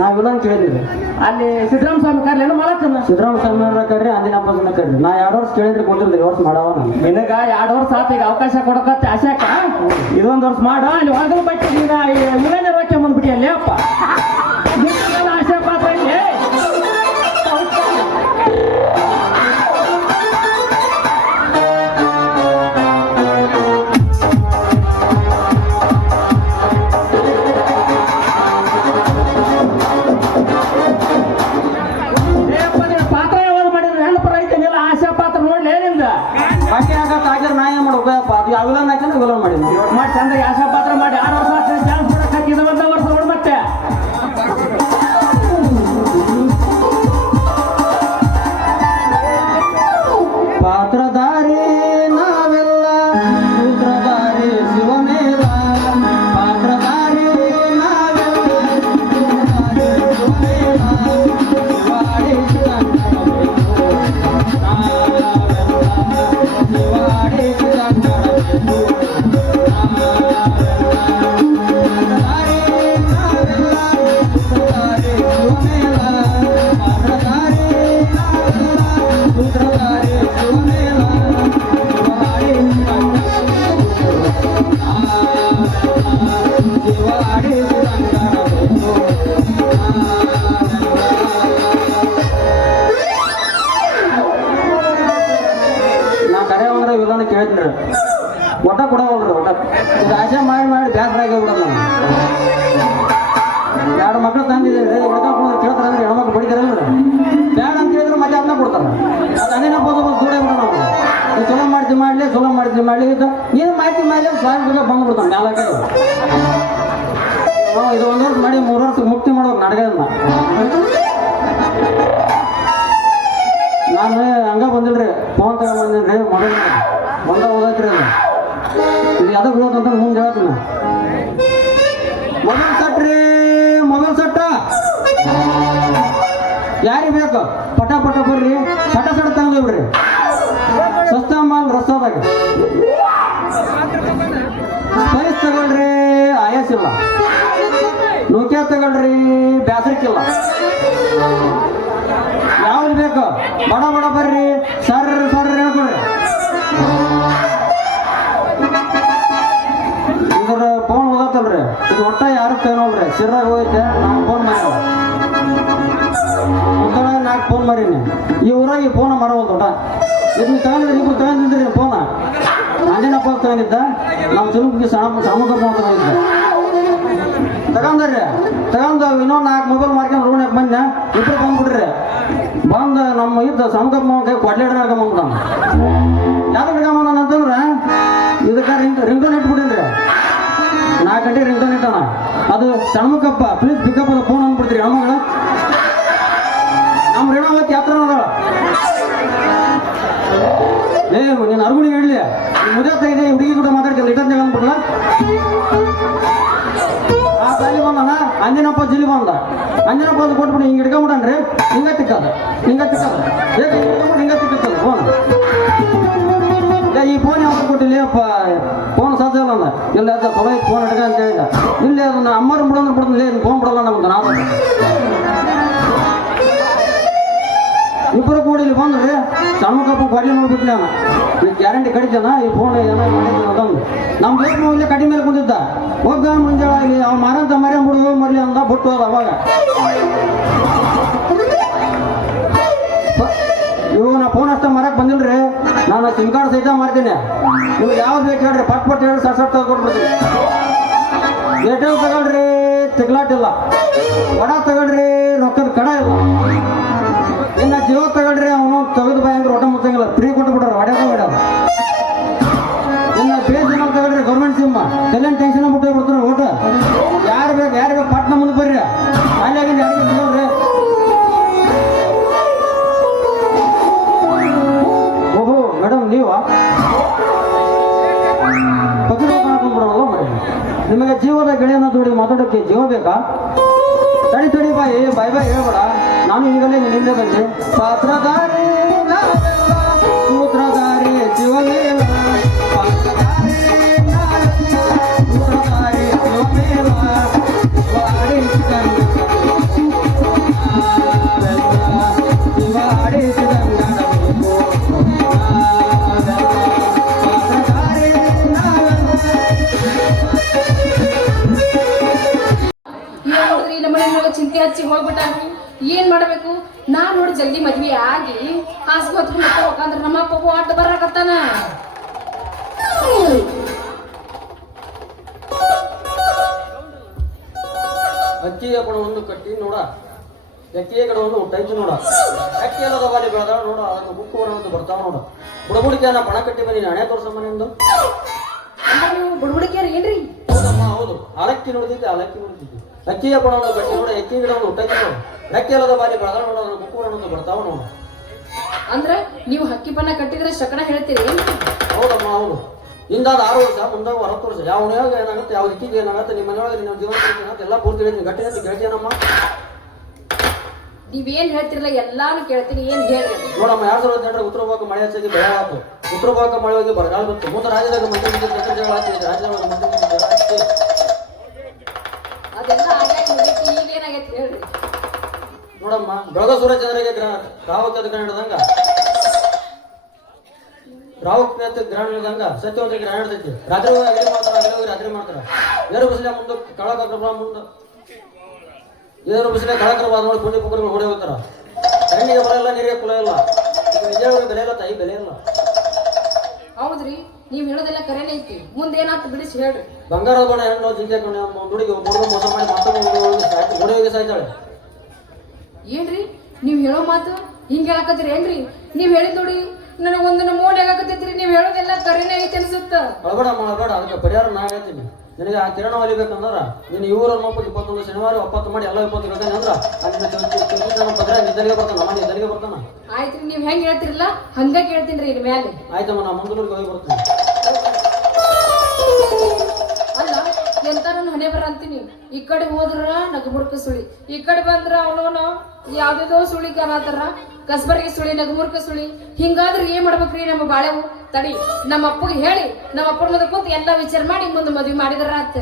ನಾ ವಿಲನ್ ಕೇಳಿದ್ರಿ ಅಲ್ಲಿ ಸಿದ್ದರಾಮ ಸ್ವಾಮಿ ಕರ್ಲಿ ಏನೋ ಮಾಡತ್ತನ ಸಿದ್ದರಾಮ ಸ್ವಾಮಿ ಅವ್ರ ಕರ್ರಿ ಅಂದಿನಪ್ಪನ ಕರ್ರಿ ನಾ 2 ವರ್ಷ ಕೇಳಿದ್ರೆ ಕೊಟ್ಟಿರ್ಲಿ 2 ವರ್ಷ ಮಾಡವ ನಾನು ನಿನಗ 2 ವರ್ಷ ಆತ ಈಗ ಅವಕಾಶ ಕೊಡಕತ್ತೆ ಆಶಾಕ ಇದೊಂದು ವರ್ಷ ಮಾಡ ಅಲ್ಲಿ ಹೊರಗಡೆ ಬಟ್ಟೆ ನೀನ ವಿಲನ್ ಇರೋಕೆ ಬಂದ್ಬಿಟ್ಟಿ ಅಲ್ಲಿ ಅಪ್ಪ ಆಶಾ ಪಾತ್ರ ಇಲ್ಲಿ ಬಾಕಿ ಹಾಕಕ್ಕೆ ಆಗಿದ್ರೆ ನಾ ಏನು ಮಾಡ್ಬೇಕಪ್ಪ ಅದು ಯಾವ ವಿಲನ್ ಹಾಕಿದ್ರೆ ವಿಲನ್ ಮಾಡಿ ಮಾಡಿ ಚಂದ ಆಶಾ ಪಾತ್ರ ಮಾಡಿ 6 ವರ್ಷ ಆತ ಚಾನ್ಸ್ ಕೊಡಕ್ಕೆ ಹಾಕಿದ 1 ವರ್ಷ ನೋಡಿ ಮತ್ತೆ ಪಾತ್ರಧಾರಿ ನಾವೆಲ್ಲ ಸೂತ್ರಧಾರಿ ಶಿವಮೇಲ ಪಾತ್ರಧಾರಿ ನಾವೆಲ್ಲ ಸೂತ್ರಧಾರಿ ವಿಲನ್ ಕೇಳಿದ್ರಿ ಒಟ್ಟ ಕೊಡವಲ್ರಿ ಒಟ್ಟ ಇದು ಆಸೆ ಮಾಡಿ ಬ್ಯಾಸರಾಗಿ ಹೋಗ್ಬಿಡೋದು ನಾನು 2 ಮಕ್ಳು ತಂದಿದ್ದೀರಿ ಹೊಡ್ಕೊಂಡು ಕೇಳ್ತಾರೆ ಅಂದ್ರೆ ಹೆಣ್ಮಕ್ಳು ಬಡಿದಾರಲ್ರಿ ಬ್ಯಾಡ ಅಂತ ಹೇಳಿದ್ರೆ ಮತ್ತೆ ಅದನ್ನ ಕೊಡ್ತಾರೆ ಅದು ಅದೇನ ಬೋದ ದೂರ ಬಿಡೋಣ ನಾವು ಚಲೋ ಮಾಡ್ತೀವಿ ಮಾಡಲಿ ಏನು ಮಾಹಿತಿ ಮಾಡಿ ಸ್ವಾಮಿ ಬಂದ್ಬಿಡ್ತಾನೆ ನಾಲ್ಕೈ ಇದು 1 ವರ್ಷ ಮಾಡಿ 3 ವರ್ಷ ಮುಕ್ತಿ ಮಾಡ್ಬೇಕು ನಾಟಕದನ್ನ ನಾನು ಹಂಗ ಬಂದಿಲ್ರಿ ಫೋನ್ ತಗೊಂಡ್ಬಂದಿನ್ರಿ ಮೊಬೈಲ್ ಬಂದ ಓದೈತ್ರಿ ಅದು ಇದು ಯಾವ್ದು ಬೀಳೋದಂತ ಮುಂದೆ ಹೇಳ್ತೀನಿ ಮೊಬೈಲ್ ಸಟ್ಟ ಯಾರಿಗೆ ಬೇಕು ಪಟ ಬರ್ರಿ ಸಟ ತಗೊಂಡೋಗ್ಬಿಡ್ರಿ ಸಸ್ತಾ ಮಾಲ್ ರಸದಾಗ ಸ್ಪೈಸ್ ತಗೊಳ್ರಿ ಆಯಾಸಿಲ್ಲ ನೋಕಿಯಾ ತಗೊಳ್ರಿ ಬ್ಯಾಸರಿಕಿಲ್ಲ ಯಾವ್ದು ಬೇಕು ಬಡ ಬರ್ರಿ ಸರ್ ಹೇಳ್ಕೊಡ್ರಿ ಇದ್ರ ಫೋನ್ ಓದತ್ತಲ್ರಿ ಇದು ಒಟ್ಟ ಯಾರು ತಗೊಳ್ರಿ ಸಿರ್ರಾಗ ಹೋಗೈತೆ ನಾನು ಫೋನ್ ಮಾಡಿ ಮುದ್ದೊಳಗೆ 4 ಫೋನ್ ಮಾಡೀನಿ ಈ ಊರಾಗ ಈ ಫೋನ್ ಮರವಲ್ದು ಒಟ್ಟ ಇದನ್ನ ತಗೊಂಡಿದ್ರಿ ಇಬ್ರು ತಗೊಂಡಿದ್ರಿ ಫೋನ ಅಂಜನಪ್ಪ ತಗೊಂಡಿದ್ದ ನಮ್ಮ ಸುಲಭಕ್ಕೆ ಸಾಮೂಹಿಕ ಫೋನ್ ತಗೊಂಡಿದ್ದ ತಗೊಂಡು ಇನ್ನೊಂದು 4 ಮೊಬೈಲ್ ಮಾರ್ಕೊಂಡು ರೂಢ ಬಂದ ಇಬ್ರು ಬಂದ್ಬಿಡ್ರಿ ಬಂದು ನಮ್ಮ ಇದ್ದ ಸಮುಖ ಕೈ ಕೊಡ್ಲಿ ಹಿಡ್ಕೊಂಬಂದ ಯಾವ್ದು ಹಿಡ್ಕೊಂಬಂದ ಅಂತಂದ್ರೆ ಇದಕ್ಕೆ ರಿಂಗ್ಟೋನ್ ಇಟ್ಬಿಟ್ಟಿನ್ರಿ 4 ಗಂಟೆ ರಿಂಗ್ಟೋನ್ ಇಟ್ಟಣ ಅದು ಸಣ್ಮುಖಪ್ಪ ಪ್ಲೀಸ್ ಪಿಕಪ್ ಅದ ಫೋನ್ ಅಂದ್ಬಿಡ್ತೀರಿ ಹೆಣ್ಮಗಳ ನಮ್ಮ ರೇಣಾವತಿ ಹತ್ರ ಅದಾಳ ನೀನು ಅರ್ಗುಣಿಗೆ ಹೇಳಲಿ ಮುಜಾ ತೆಗಿದೆ ಹುಡುಗಿ ಕೂಡ ಮಾತಾಡ್ತಿಲ್ಲ ಇಟ್ಟಂತ ಅಂದ್ಬಿಡ್ಲ ಆ ಸಾಲಿ ಬಂದಣ ಅಂಜನಪ್ಪ ಜಿಲಿ ಬಂದ ಅಂಜನಪ್ಪ ಅದು ಕೊಟ್ಬಿಟ್ಟು ಹಿಂಗೆ ಹಿಡ್ಕೊಂಬಿಡನ್ರಿ ಹಿಂಗ ತಿಕ್ಕದ ಹಿಂಗ ತಿಕ್ಕದ ಫೋನ್ ಈ ಫೋನ್ ಯಾವ್ದು ಕೊಟ್ಟಿಲ್ಲ ಅಪ್ಪ ಫೋನ್ ಸಾಧ್ಯ ಇಲ್ಲ ಇಲ್ಲ ಅದ ಚಲೋ ಐತೆ ಫೋನ್ ಹಿಡ್ಕ ಅಂತ ಹೇಳಿದ ಇಲ್ಲೇ ಅದನ್ನ ಅಮ್ಮರು ಬಿಡೋದು ಬಿಡೋದಿಲ್ಲ ಫೋನ್ ಬಿಡಲ್ಲ ನಮ್ದು ನಾವು ಇಬ್ಬರು ಕೂಡ ಇಲ್ಲಿ ಬಂದ್ರಿ ಸಣ್ಣಕಪ್ಪ ಕೊಡ್ಲಿ ನೋಡ್ಬಿಟ್ಟು ನಾನು ಈ ಗ್ಯಾರಂಟಿ ಕಡಿತಾನ ಈ ಫೋನ್ ಏನಾದ್ರು ಮಾಡಿದ್ದಂದು ನಮ್ಮ ದೇಶ ಇಲ್ಲೇ ಕಡಿ ಮೇಲೆ ಕುಂತಿದ್ದ ಹೋಗ ಮುಂಜಾನೆ ಅವ್ ಮಾರಂತ ಮರಿ ಬಿಡು ಮರಿ ಅಂದ ಬಿಟ್ಟು ಹೋದ ಅವಾಗ ಇವು ನಾ ಫೋನ್ ಅಷ್ಟ ಮರಕ್ಕೆ ಬಂದಿಲ್ರಿ ನಾನು ಸಿಮ್ ಕಾರ್ಡ್ ಸಹಿತ ಮಾಡ್ತೀನಿ ನಿಮ್ಗೆ ಯಾವ್ದು ಬೇಕು ಹೇಳ್ರಿ ಪಟ್ ಹೇಳಿ ಸಟ್ ಕೊಟ್ಬಿಡ್ತೀನಿ ಏಟಲ್ ತಗೊಳ್ರಿ ತಿಗ್ಲಾಟಿಲ್ಲ ವಡ ತಗೊಳ್ರಿ ರೊಕ್ಕದ ಕಡ ಇಲ್ಲ ಇನ್ನು ಜಿಯೋ ತಗೊಳ್ರಿ ಅವನು ತೆಗೆದು ಬಾಯಿ ಅಂದ್ರೆ ಒಟ್ಟ ಮುತ್ತಂಗಿಲ್ಲ ಫ್ರೀ ಕೊಟ್ಟು ಬಿಡ್ರಿ ಹೊಡೆದ ಬೇಡಲ್ಲ ಇನ್ನು ಬೇಸಿನ ತಗೊಳ್ರಿ ಗೌರ್ಮೆಂಟ್ ಸಿಮ್ ಕಲ್ಯಾಣ ಟೆನ್ಷನ್ ಬಿಟ್ಟು ಬಿಡ್ತಾರೆ ಊಟ ಯಾರು ಬೇಕು ಪಟ್ನ ಮುಂದೆ ಬರ್ರಿ ಅಲ್ಲಾಗಿಂದ ಯಾರಿಗೆ ತಗೊಳ್ರಿ ಓಹೋ ಮೇಡಮ್ ನೀವಾ ಬಿಡೋದು ನಿಮಗೆ ಜೀವದ ಗೆಳೆಯನ್ನ ಜೋಡಿ ಮಾತಾಡೋಕ್ಕೆ ಜೀವ ಬೇಕಾ ತಡಿ ಬಾಯಿ ಬಾಯ್ ಹೇಳ್ಬೇಡ ನಾನು ಈಗಲೇ ನಿನ್ನಿಂದ ಬಂದೆ ಪಾತ್ರಧಾರಿ ಸೂತ್ರಧಾರಿ ಶಿವಮೇಲ ಪಾತ್ರಧಾರಿ ಸೂತ್ರಧಾರಿ ಶಿವಮೇಲ ನಮ್ಮ ಅಪ್ಪ ಅಡ್ಡ ಬರಾಕತ್ತಾನ. ಅಕ್ಕಿಯ ಕಡವನ್ನು ಕಟ್ಟಿ ನೋಡ, ಎಕ್ಕಿಯ ಕಡವನ್ನು ಉಟ್ಟೈತಿ ನೋಡ, ಅಕ್ಕಿ ಎಲ್ಲದ ಬಾಲಿ ಬೆಳೆದಾಳ ನೋಡ, ಅದಕ್ಕೆ ಬುಕ್ಕುವರ ಅಂತ ಬರ್ತಾವ ನೋಡ. ಬುಡಬುಡಿಕೆಯನ್ನ ಪಣ ಕಟ್ಟಿ ಬನ್ನಿ ಹಣೆ ತೋರ್ಸಮ್ಮ ನಿಂದು. ನೀವು ಬುಡ್ಬುಡಿಕೆಯರ್ ಏನ್ರಿ? ಹೌದಮ್ಮ ಹೌದು, ಅಲಕ್ಕಿ ನೋಡ್ತಿದ್ದೆ, ಅಲಕ್ಕಿ ನೋಡ್ತಿದ್ದೆ. ಅಕ್ಕಿಯ ಪಣವನ್ನು ಕಟ್ಟಿ ನೋಡ, ಎಕ್ಕಿ ಗಿಡವನ್ನು ಉಟ್ಟೈತಿ ನೋಡ, ಅಕ್ಕಿ ಎಲ್ಲದ ಬಾಲಿ ಬೆಳೆದಾಳ ನೋಡ, ಅದಕ್ಕೆ ಬುಕ್ಕುವರ ಅಂತ ಬರ್ತಾವ ನೋಡ. ಅಂದ್ರ ನೀವು ಹಕ್ಕಿ ಬಣ್ಣ ಕಟ್ಟಿದ್ರೆ ಶಕನ ಹೇಳ್ತೀರಿ? ಹೌದಮ್ಮ ಹೌದು. ಹಿಂದಾದ 6 ವರ್ಷ, ಮುಂದಾಗ 40 ವರ್ಷ, ಯಾವ ಮನೆಯಾಗ ಏನಾಗುತ್ತೆ, ಯಾವ ದಿಕ್ಕಿಗೆ ಏನಾಗುತ್ತೆ, ನಿಮ್ಮ ಮನೆಯೊಳಗೆ ನಿಮ್ಮ ಜೀವನ ಏನಾಗುತ್ತೆ ಎಲ್ಲ ಪೂರ್ತಿ ಹೇಳಿದ್ವಿ. ಗಟ್ಟಿ ಅಂತ ಕೇಳ್ತೀನಮ್ಮ. ನೀವೇನ್ ಹೇಳ್ತಿರಲ್ಲ ಎಲ್ಲಾನು ಕೇಳ್ತೀನಿ, ಏನ್ ಹೇಳ್ರಿ? ನೋಡಮ್ಮ, 2018 ಉತ್ತರ ಭಾಗ ಮಳೆ ಹೆಚ್ಚಾಗಿ ಬೆಳೆ ಆಯ್ತು, ಉತ್ತರ ಭಾಗ ಮಳೆ ಹೋಗಿ ಬರಗಾಲ ಬಂತು. ಮುಂದೆ ರಾಜ್ಯದಾಗ ಮಂತ್ರಿ ಜಗಳ ಆಗ್ತಿದೆ, ರಾಜ್ಯದಾಗ ಮಂತ್ರಿ ಜಗಳ ಆಗ್ತಿದೆ. ಅದೆಲ್ಲ ಆಗೈತಿ ಮುಗೀತು, ಈಗೇನಾಗೈತಿ ಹೇಳ್ರಿ? ನೋಡಮ್ಮ, ಬೆಳಗ ಸೂರ್ಯಚಂದ್ರಿಗೆ ರಾವಕ್ಕೆ ಗ್ರಹಣ ಹಿಡ್ದಂಗ, ರಾವಕ್ಕೆ ಗ್ರಹಣ ಹಿಡ್ದಂಗ ಸತ್ಯವಂತ ಗ್ರಹಣ ಹಿಡ್ತೈತಿ. ರಾತ್ರಿ ಹೋಗಿ ಅಗ್ರಿ ಮಾಡ್ತಾರ, ಅಗ್ರಿ ಹೋಗಿ ರಾತ್ರಿ ಮಾಡ್ತಾರ. ಏರು ಬಿಸಿಲ ಮುಂದೆ ಕಳಕರ್ಬ ಮುಂದೆ ಏರು ಬಿಸಿಲ ಕಳಕರ್ಬಾದ ನೋಡಿ ಪುಣ್ಯ ಪುಕ್ಕರು ಹೊಡೆ ಹೋಗ್ತಾರ. ಕಣ್ಣಿಗೆ ಬರಲ್ಲ, ನೀರಿಗೆ ಕುಲ ಇಲ್ಲ. ಈಗ ನಿಜ ಬೆಲೆ ಇಲ್ಲ ತಾಯಿ, ಬೆಲೆ ಇಲ್ಲ. ಹೌದ್ರಿ, ನೀವ್ ಹೇಳೋದೆಲ್ಲ ಕರೆನೇ ಐತಿ. ಮುಂದೆ ಏನಾಯ್ತು ಬಿಡಿಸಿ ಹೇಳ್ರಿ. ಬಂಗಾರದ ಬಣ್ಣ ಹೆಣ್ಣು ಜಿಂಕೆ ಹುಡುಗಿ ಹುಡುಗ ಮೋಸ ಮಾಡಿ ಮತ್ತೊಂದು ಹೊಡೆ ಹೋಗಿ ಸಾಯ್ತಾಳೆ. ಏನ್ರಿ ನೀವ್ ಹೇಳೋ ಮಾತು ಹಿಂಗ ಹೇಳಕತ್ತೀರಿ ಏನ್ರಿ? ನೀವ್ ಹೇಳಿದ್ ನೋಡಿ ನನಗೆ ಒಂದನ್ನ ಮೋಡ್ ಹೇಗಾಕತ್ತೈತ್ರಿ. ನೀವ್ ಹೇಳೋದೆಲ್ಲ ಕರೆನೇ ಐತಿ ಅನ್ಸುತ್ತ. ಅಳಬೇಡಮ್ಮ ಅಳಬೇಡ, ಅದಕ್ಕೆ ಪರಿಹಾರ ನಾ ಹೇಳ್ತೀನಿ. ನಿನಗೆ ಆ ಕಿರಣ ಹೊಲಿಬೇಕಂದ್ರ ನೀನು ಇವರು 21 ಶನಿವಾರ 20 ಮಾಡಿ ಎಲ್ಲ 20 ಬೇಕಾನೆ ಅಂದ್ರ ಅಲ್ಲಿ ಪದ್ರ ನಿದ್ದರಿಗೆ ಬರ್ತಾನ, ನಮ್ಮ ನಿದ್ದರಿಗೆ ಬರ್ತಾನ. ಆಯ್ತ್ರಿ, ನೀವ್ ಹೆಂಗ್ ಹೇಳ್ತಿರಲ್ಲ ಹಂಗ ಕೇಳ್ತೀನ್ರಿ ಇನ್ ಮ್ಯಾಲೆ. ಆಯ್ತಮ್ಮ, ನಾ ಮುಂದೂರಿಗೆ ಹೋಗಿ ಬರ್ತೀನಿ. ಅಲ್ಲ ಎಂತ ನನ್ನ ಹಣೆ ಬರ ಅಂತೀನಿ. ಈ ಕಡೆ ಹೋದ್ರ ನಗಮುರ್ಕ ಸುಳಿ, ಈ ಕಡೆ ಬಂದ್ರ ಅವನವನ ಯಾವ್ದೇದೋ ಸುಳಿ ಕಾಣತಾರ, ಕಸ್ಬರ್ಗೆ ಸುಳಿ, ನಗಮುರ್ಕ ಸುಳಿ. ಹಿಂಗಾದ್ರೆ ಏನ್ ಮಾಡ್ಬೇಕ್ರಿ ನಮ್ಮ ಬಾಳೆವು? ತಡಿ, ನಮ್ಮ ಅಪ್ಪಗೆ ಹೇಳಿ ನಮ್ಮ ಅಪ್ಪನ ಮುಂದೆ ಕೂತು ಎಲ್ಲ ವಿಚಾರ ಮಾಡಿ ಮುಂದೆ ಮದ್ವೆ ಮಾಡಿದ್ರ ಆತ.